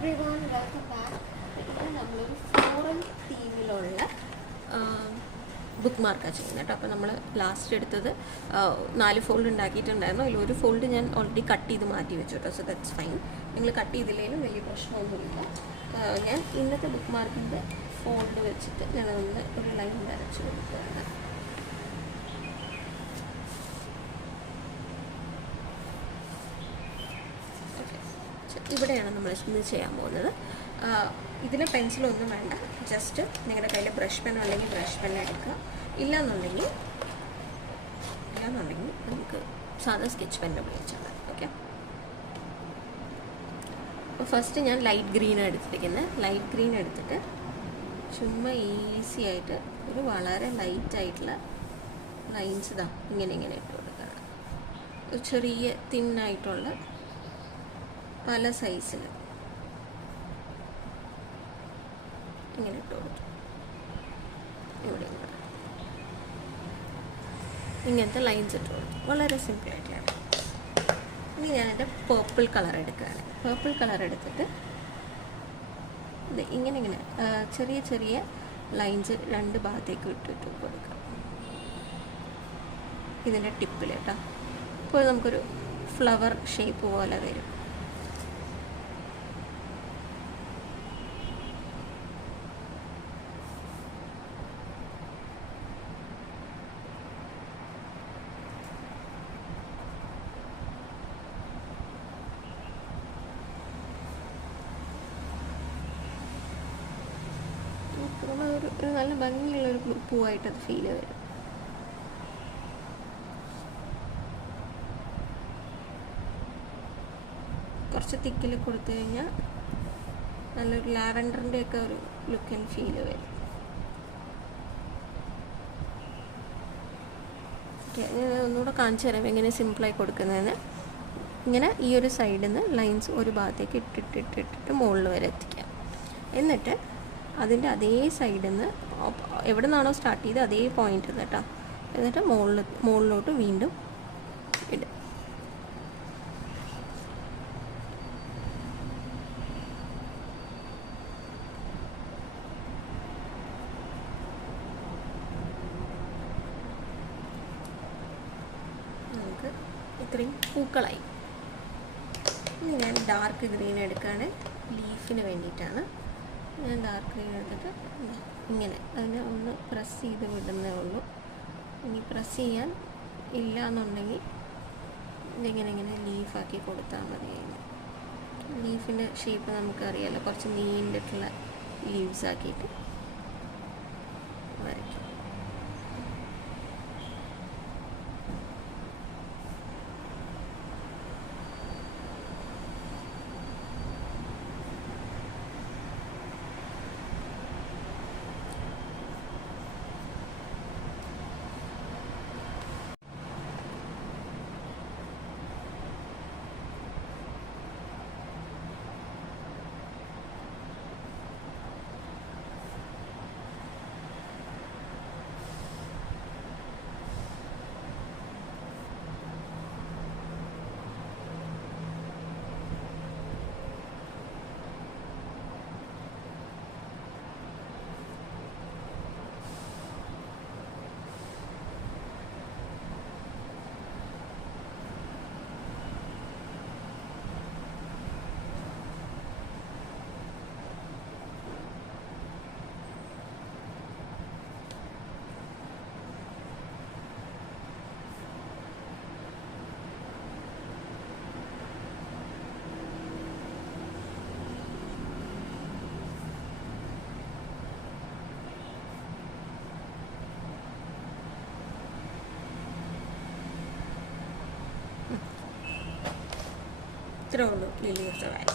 everyone, welcome back. ഇത് നമ്മളൊരു floral തീമിലുള്ള book മാർക്കാണ് ചെയ്യുന്നത് കേട്ടോ. അപ്പോൾ നമ്മൾ ലാസ്റ്റ് എടുത്തത് 4 ഫോൾഡ് ഉണ്ടാക്കിയിട്ടുണ്ടായിരുന്നു. അതിൽ ഒരു ഫോൾഡ് ഞാൻ ഓൾറെഡി കട്ട് ചെയ്ത് മാറ്റി വെച്ചു കേട്ടോ. So that's fine. നിങ്ങൾ കട്ട് ചെയ്തില്ലെങ്കിലും വലിയ പ്രശ്നമൊന്നുമില്ല. ഞാൻ ഇന്നത്തെ ബുക്ക് മാർക്കിൻ്റെ ഫോൾഡ് വെച്ചിട്ട് ഞാനതൊന്ന് ഒരു ലൈൻ വരച്ച് കൊടുക്കുകയാണ്. ഇവിടെയാണ് നമ്മൾ ഇന്ന് ചെയ്യാൻ പോകുന്നത്. ഇതിന് പെൻസിലൊന്നും വേണ്ട, ജസ്റ്റ് നിങ്ങളുടെ കയ്യിൽ ബ്രഷ് പെൻ അല്ലെങ്കിൽ ബ്രഷ് പെൻ എടുക്കുക. ഇല്ലാന്നുണ്ടെങ്കിൽ നമുക്ക് സാധാ സ്കെച്ച് പെൻ ഉപയോഗിച്ചാൽ മതി. ഓക്കെ, അപ്പോൾ ഫസ്റ്റ് ഞാൻ ലൈറ്റ് ഗ്രീനാണ് എടുത്തിരിക്കുന്നത്. ലൈറ്റ് ഗ്രീൻ എടുത്തിട്ട് ചുമ്മാ ഈസി ആയിട്ട് ഒരു വളരെ ലൈറ്റായിട്ടുള്ള ലൈൻസ് ഇങ്ങനെ ഇട്ട് കൊടുക്കുകയാണ്. ഒരു ചെറിയ തിന്നായിട്ടുള്ള പല സൈസിൽ ഇങ്ങനെ ഇട്ട് കൊടുത്തു. ഇവിടെ ഇങ്ങനത്തെ ലൈൻസ് ഇട്ട് കൊടുത്തു. വളരെ സിമ്പിളായിട്ടാണ്. ഇനി ഞാനെൻ്റെ പേർപ്പിൾ കളർ എടുക്കുകയാണ്. പേർപ്പിൾ കളർ എടുത്തിട്ട് ഇത് ഇങ്ങനെ ചെറിയ ചെറിയ ലൈൻസ് 2 ഭാഗത്തേക്ക് ഇട്ടിട്ട് കൊടുക്കാം. ഇതിൻ്റെ ടിപ്പിൽ കേട്ടോ. അപ്പോൾ നമുക്കൊരു ഫ്ലവർ ഷേപ്പ് പോലെ വരും. ഒരു നല്ല ഭംഗിയുള്ളൊരു പൂവായിട്ടത് ഫീൽ വരും. കുറച്ച് തിക്കിൽ കൊടുത്തു കഴിഞ്ഞാൽ നല്ലൊരു ലാവൻഡറിൻ്റെ ഒക്കെ ഒരു ലുക്ക് ആൻഡ് ഫീൽ വരും. ഞാൻ ഒന്നുകൂടെ കാണിച്ചു തരാം എങ്ങനെ സിമ്പിളായി കൊടുക്കുന്നതെന്ന്. ഇങ്ങനെ ഈ ഒരു സൈഡിൽ നിന്ന് ലൈൻസ് ഒരു ഭാഗത്തേക്ക് ഇട്ടിട്ട് മുകളിൽ വരെ എത്തിക്കാം. എന്നിട്ട് അതിൻ്റെ അതേ സൈഡിൽ നിന്ന് എവിടെ നിന്നാണോ സ്റ്റാർട്ട് ചെയ്ത് അതേ പോയിന്റ് കേട്ടോ. എന്നിട്ട് മുകളിലോട്ട് വീണ്ടും ഇടും. നമുക്ക് ഇത്രയും പൂക്കളായി. ഇനി ഞാൻ ഡാർക്ക് ഗ്രീൻ എടുക്കുകയാണ്. ലീഫിന് വേണ്ടിയിട്ടാണ് ഞാൻ ഡാർക്ക് ഗ്രീൻ എടുത്തിട്ട് ഇങ്ങനെ അതിനെ ഒന്ന് പ്രസ് ചെയ്ത് വിടുന്നേ ഉള്ളൂ. ഇനി പ്രസ് ചെയ്യാൻ ഇല്ല എന്നുണ്ടെങ്കിൽ ഇങ്ങനെ ലീഫാക്കി കൊടുത്താൽ മതി. ലീഫിൻ്റെ ഷേപ്പ് നമുക്കറിയാമല്ലോ, കുറച്ച് നീണ്ടിട്ടുള്ള ലീവ്സ് ആക്കിയിട്ട് വരയ്ക്കും. ഇത്രേ ഉള്ളൂ ലില്ലി ഓഫ് ദ വാലി.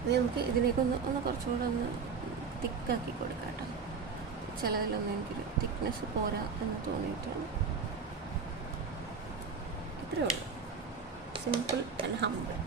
ഇനി നമുക്ക് ഇതിലേക്കൊന്ന് കുറച്ചുകൂടെ ഒന്ന് തിക്കാക്കി കൊടുക്കാം കേട്ടോ. ചിലതിലൊന്നും എനിക്കൊരു തിക്നെസ് പോരാ എന്ന് തോന്നിയിട്ടാണ്. ഇത്രേ ഉള്ളൂ, സിമ്പിൾ ആൻഡ് ഹംബിൾ.